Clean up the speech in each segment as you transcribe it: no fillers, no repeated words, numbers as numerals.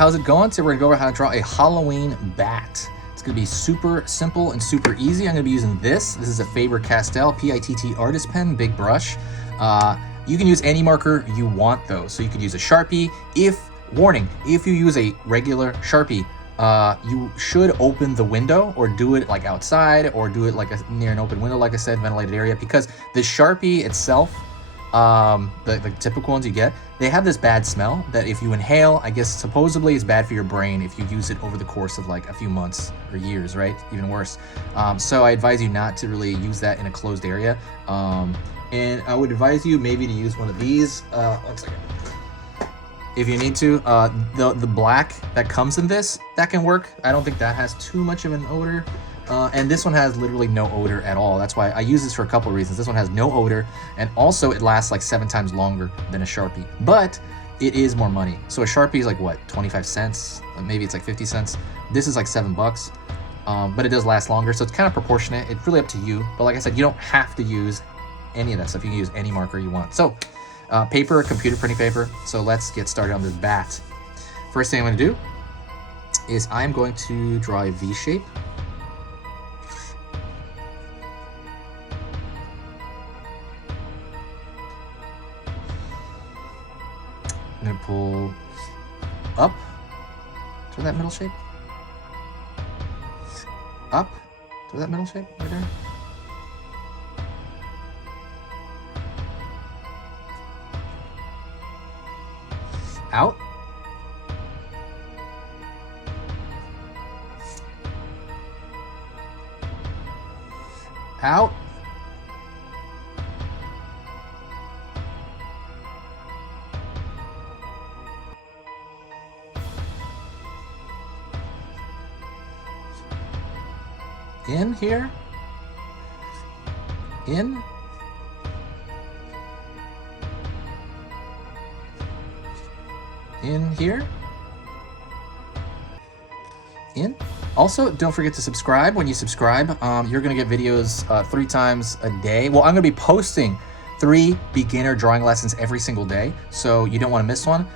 how's it going? Today we're gonna go over how to draw a Halloween bat. It's gonna be super simple and super easy. I'm gonna be using this. This is a Faber-Castell PITT artist pen, big brush. You can use any marker you want though. So you could use a Sharpie. Warning, if you use a regular Sharpie, you should open the window or do it like outside or do it like near an open window, like I said, ventilated area, because the Sharpie itself, the typical ones you get, they have this bad smell that if you inhale, I guess supposedly it's bad for your brain if you use it over the course of like a few months or years, right? Even worse. So I advise you not to really use that in a closed area. And I would advise you maybe to use one of these. One second. If you need to, the black that comes in this, that can work. I don't think that has too much of an odor. And this one has literally no odor at all. That's why I use this for a couple of reasons. This one has no odor, and also it lasts like 7 times longer than a Sharpie, but it is more money. So a Sharpie is like what, 25 cents? Maybe it's like 50 cents. This is like $7, but it does last longer. So it's kind of proportionate. It's really up to you. But like I said, you don't have to use any of that stuff. You can use any marker you want. So paper, computer printing paper. So let's get started on this bat. First thing I'm gonna do is I'm going to draw a V shape. I'm gonna pull up to that middle shape. Up to that middle shape right there. Out. Out. In here. In. In here. In. Also, don't forget to subscribe. When you subscribe, you're gonna get videos 3 times a day. Well, I'm gonna be posting 3 beginner drawing lessons every single day, so you don't want to miss one.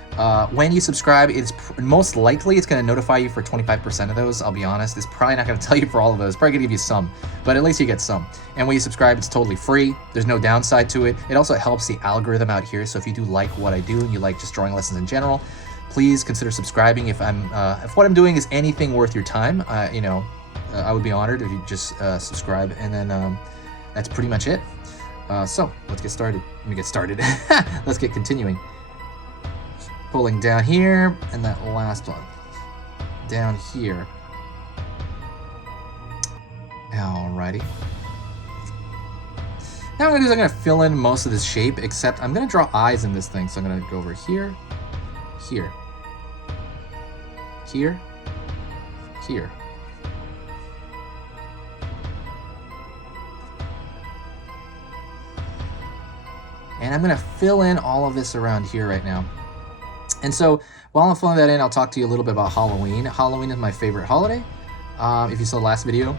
When you subscribe, it's most likely it's going to notify you for 25% of those. I'll be honest, it's probably not going to tell you for all of those. It's probably going to give you some, but at least you get some. And when you subscribe, it's totally free. There's no downside to it. It also helps the algorithm out here. So if you do like what I do and you like just drawing lessons in general, please consider subscribing. If what I'm doing is anything worth your time, I would be honored if you just subscribe. And then that's pretty much it. So let's get started. Let me get started. Let's get continuing. Pulling down here, and that last one down here. Alrighty. Now what I'm gonna do is I'm gonna fill in most of this shape, except I'm gonna draw eyes in this thing. So I'm gonna go over here, here, here, here. And I'm gonna fill in all of this around here right now. And so while I'm filling that in, I'll talk to you a little bit about Halloween. Halloween is my favorite holiday. If you saw the last video,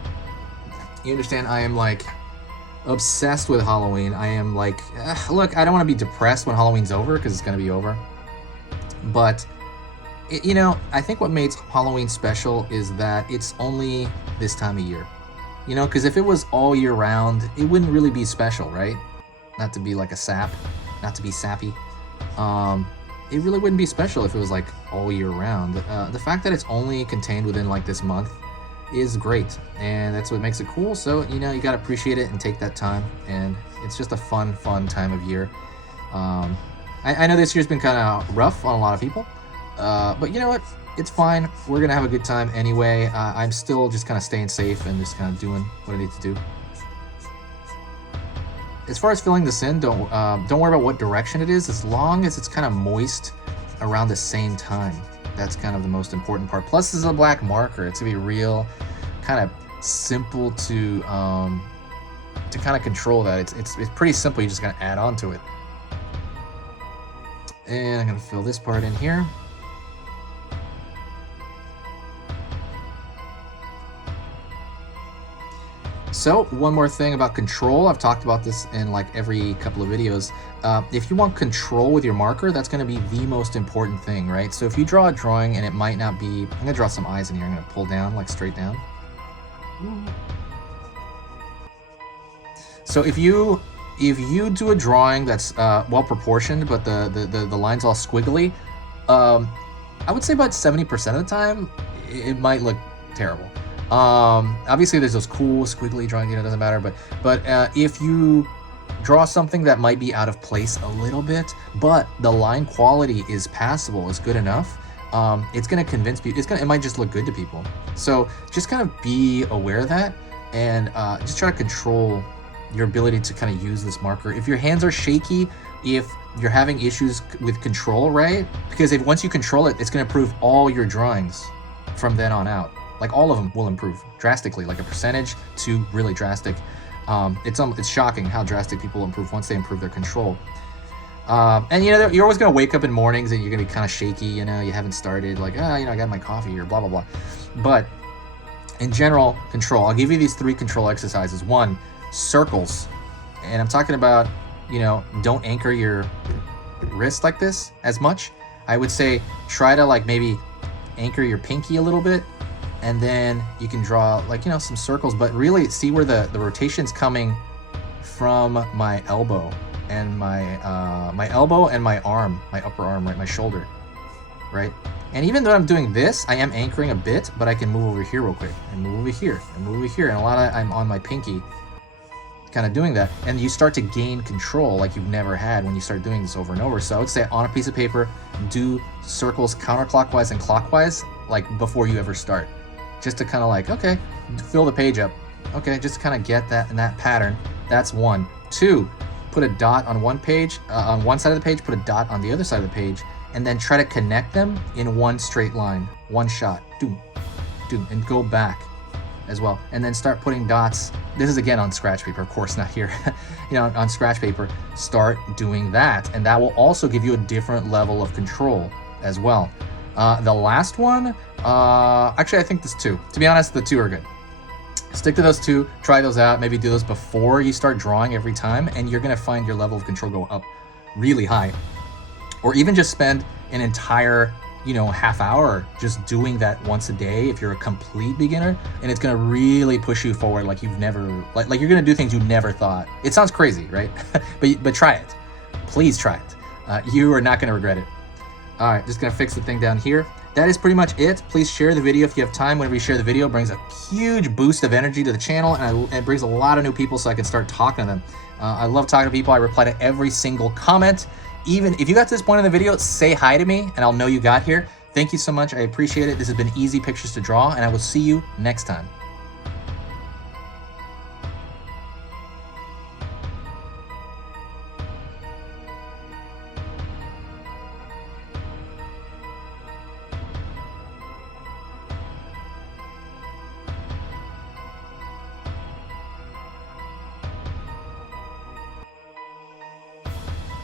you understand I am like obsessed with Halloween. I am like, look, I don't wanna be depressed when Halloween's over because it's gonna be over. But, I think what makes Halloween special is that it's only this time of year. Because if it was all year round, it wouldn't really be special, right? Not to be like a sap, not to be sappy. It really wouldn't be special if it was like all year round. The fact that it's only contained within like this month is great, and that's what makes it cool. So you gotta appreciate it and take that time, and it's just a fun time of year. I know this year's been kind of rough on a lot of people, but you know what? It's fine. We're gonna have a good time anyway. I'm still just kind of staying safe and just kind of doing what I need to do. As far as filling this in, don't worry about what direction it is, as long as it's kind of moist around the same time. That's kind of the most important part. Plus, this is a black marker. It's gonna be real, kind of simple to kind of control that. It's pretty simple. You just gotta add on to it. And I'm gonna fill this part in here. So one more thing about control, I've talked about this in like every couple of videos. If you want control with your marker, that's going to be the most important thing, right? So if you draw a drawing and it might not be, I'm going to draw some eyes in here. I'm going to pull down, like straight down. So if you do a drawing that's well proportioned, but the line's all squiggly, I would say about 70% of the time, it might look terrible. Obviously there's those cool squiggly drawings, you know, it doesn't matter, but if you draw something that might be out of place a little bit, but the line quality is passable, is good enough, it's going to convince people, it might just look good to people. So just kind of be aware of that, and just try to control your ability to kind of use this marker. If your hands are shaky, if you're having issues with control, right? Because once you control it, it's going to improve all your drawings from then on out. Like all of them will improve drastically, like a percentage to really drastic. It's shocking how drastic people improve once they improve their control. And you know, you're always going to wake up in mornings and you're going to be kind of shaky, you know, you haven't started, like, you know, I got my coffee or blah, blah, blah. But in general, control. I'll give you these 3 control exercises. 1, circles. And I'm talking about, you know, don't anchor your wrist like this as much. I would say try to like maybe anchor your pinky a little bit, and then you can draw like, you know, some circles, but really see where the rotation's coming from my elbow and my elbow and my arm, my upper arm, right, my shoulder, right? And even though I'm doing this, I am anchoring a bit, but I can move over here real quick and move over here and move over here, and a lot of I'm on my pinky kind of doing that, and you start to gain control like you've never had when you start doing this over and over. So I would say on a piece of paper, do circles counterclockwise and clockwise like before you ever start, just to kind of like, okay, fill the page up, okay, just kind of get that in that pattern. That's 1. 2, put a dot on one page, on one side of the page, put a dot on the other side of the page, and then try to connect them in one straight line, one shot, doom, doom, and go back as well, and then start putting dots. This is again on scratch paper, of course, not here. You know, on scratch paper, start doing that, and that will also give you a different level of control as well. The last one, actually I think there's 2. To be honest, the 2 are good. Stick to those 2, try those out, maybe do those before you start drawing every time, and you're gonna find your level of control go up really high. Or even just spend an entire, you know, half hour just doing that once a day if you're a complete beginner, and it's gonna really push you forward like you've never, like you're gonna do things you never thought. It sounds crazy, right? but try it. Please try it. You are not gonna regret it. All right, just gonna fix the thing down here. That is pretty much it. Please share the video if you have time. Whenever you share the video, it brings a huge boost of energy to the channel, and it brings a lot of new people so I can start talking to them. I love talking to people. I reply to every single comment. Even if you got to this point in the video, say hi to me and I'll know you got here. Thank you so much. I appreciate it. This has been Easy Pictures to Draw, and I will see you next time.